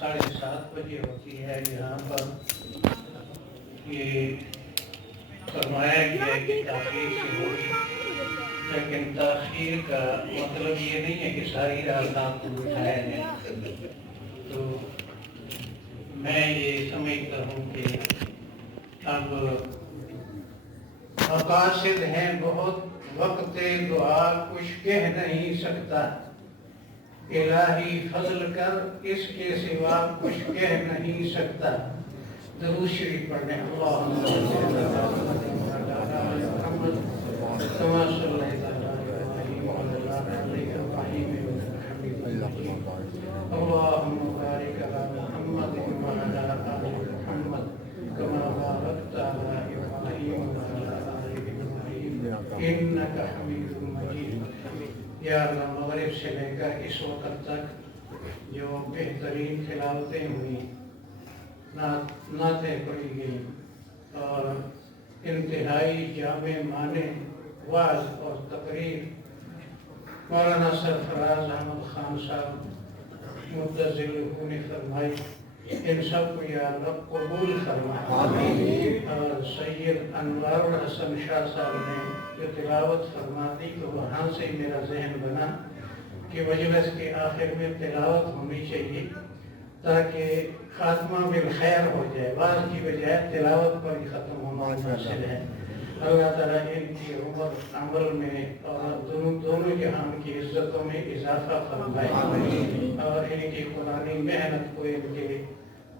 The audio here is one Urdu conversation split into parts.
7:30 ہوتی ہے یہاں پر یہ فرمایا گیا ہے کہ تاخیر سے ہوگی، لیکن تاخیر کا مطلب یہ نہیں ہے کہ ساری رات آپ کو بٹھایا جائے۔ تو میں یہ سمجھتا ہوں کہ اب مقاصد ہیں بہت، وقت دعا کچھ کہہ نہیں سکتا، الہی فضل کر اس کے سوا کچھ کہہ نہیں سکتا۔ درود شریف پڑھنے اللہم صلی علی محمد کما صلیت علی ابراہیم وعلی آل ابراہیم انک حمید مجید۔ اللہم بارک علی محمد وعلی آل محمد کما بارکت علی ابراہیم وعلی آل ابراہیم انک حمید مجید۔ یا اللہ مغرب سے لے کر اس وقت تک جو بہترین تلاوتیں ہوئیں، نعتیں پڑھی گئیں اور انتہائی جامع معنی وعظ اور تقریر مولانا سرفراز احمد خان صاحب متزل نے فرمائی، ان سب کو یا رب قبول فرما۔ اور سید انوار الحسن شاہ صاحب نے جو تلاوت فرما دی تو وہاں سے میرا ذہن بنا کہ مجلس کے آخر میں تلاوت ہونی چاہیے تاکہ خاتمہ بالخیر ہو جائے، بعض کی بجائے تلاوت پر ہی ختم ہونا حاصل ہے۔ اللہ تعالیٰ ان کی عمر عمل میں اور دونوں جہان کی عزتوں میں اضافہ فرمائے اور ان کی قرآنی محنت کو ان کے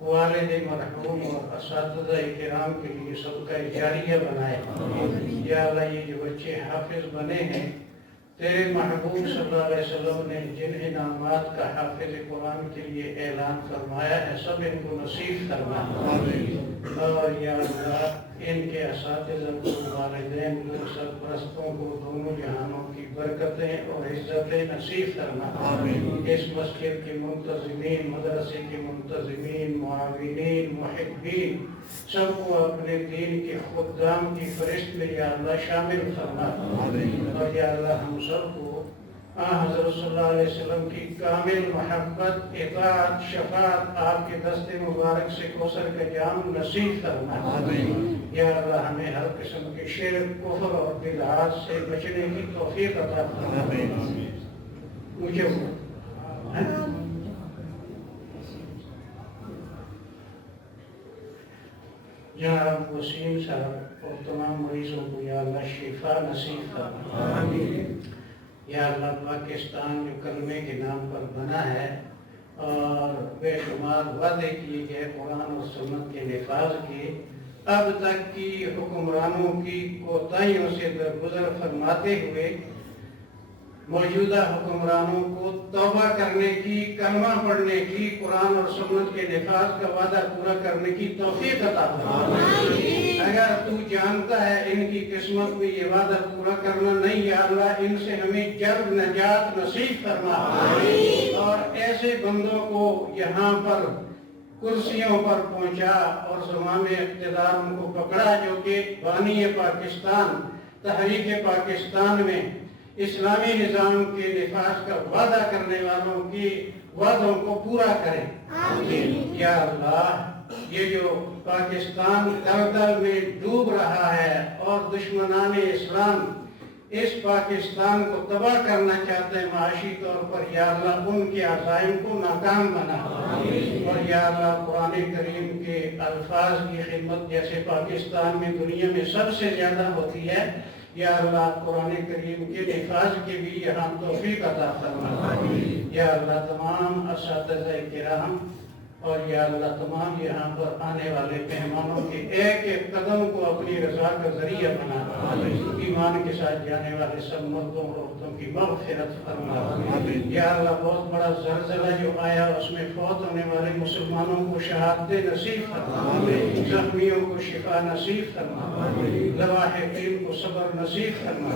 والد مرحوم اور اساتذہ کرام کے لیے صدقہ جاریہ بنائے۔ یا اللہ یہ جو بچے حافظ بنے ہیں، تیرے محبوب صلی اللہ علیہ وسلم نے جن انعامات کا حافظ قرآن کے لیے اعلان فرمایا ہے سب ان کو نصیب فرما۔ اور یا اللہ ان کے اساتذہ کو، والدین کو، سرپرستوں کو دونوں جہانوں کی برکتیں اور عزتیں نصیب فرما۔ اس مسجد کے منتظمین، مدرسے کے منتظمین، معاونین، محبین سب کو اپنے دین کے خدام کی فہرست میں یا اللہ شامل فرما۔ اور یا اللہ ہم سب کو حضرت صلی اللہ علیہ وسلم کی کامل محبت، اطاعت، شفاعت، آپ کے دست مبارک سے کوثر کا جام نصیب فرما۔ یا اللہ ہمیں ہر قسم کے شرک، کفر اور بدعات سے بچنے کی توفیق عطا فرما۔ مجھے جناب وسیم صاحب اور تمام مریضوں کو یا اللہ شفا نصیب فرما۔ یا اللہ پاکستان جو کلمے کے نام پر بنا ہے اور بے شمار وعدے کیے گئے قرآن اور سنت کے نفاذ کے، اب تک کی حکمرانوں کی کوتاہیوں سے درگزر فرماتے ہوئے موجودہ حکمرانوں کو توبہ کرنے کی، کلمہ پڑھنے کی، قرآن اور سنت کے نفاذ کا وعدہ پورا کرنے کی توفیق عطا فرما۔ اگر تو جانتا ہے ان کی قسمت میں یہ وعدہ پورا کرنا نہیں، یا اللہ ان سے ہمیں جلد نجات نصیب فرما۔ اور ایسے بندوں کو یہاں پر کرسیوں پر پہنچا اور زمام اقتدار ان کو پکڑا جو کہ بانی پاکستان، تحریک پاکستان میں اسلامی نظام کے نفاذ کا وعدہ کرنے والوں کی وعدوں کو پورا کریں۔ یا اللہ یہ جو پاکستان دلدل میں ڈوب رہا ہے اور دشمنان اسلام اس پاکستان کو تباہ کرنا چاہتے ہیں معاشی طور پر، یا اللہ ان کے عزائم کو ناکام بنا۔ اور یا اللہ قرآن کریم کے الفاظ کی خدمت جیسے پاکستان میں دنیا میں سب سے زیادہ ہوتی ہے، یا اللہ قرآن کریم کے نفاذ کے بھی یہاں توفیق عطا فرما۔ یا اللہ تمام اساتذہ کرام اور یا اللہ تمام یہاں پر آنے والے مہمانوں کے ایک ایک قدم کو اپنی رضا کا ذریعہ بنا۔ ایمان کے ساتھ جانے والے سب مردوں اور عورتوں کی مغفرت فرما۔ یا اللہ بہت بڑا زلزلہ جو آیا اس میں فوت ہونے والے مسلمانوں کو شہادت نصیب فرما، زخمیوں کو شفا نصیب فرما، لواحقین کو صبر نصیب فرما،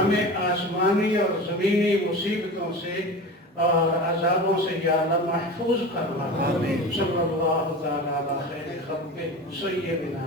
ہمیں آسمانی اور زمینی مصیبتوں سے اور عذابوں سے یا اللہ محفوظ فرما۔ صلی اللہ تعالی علی خیر خلقہ سیدنا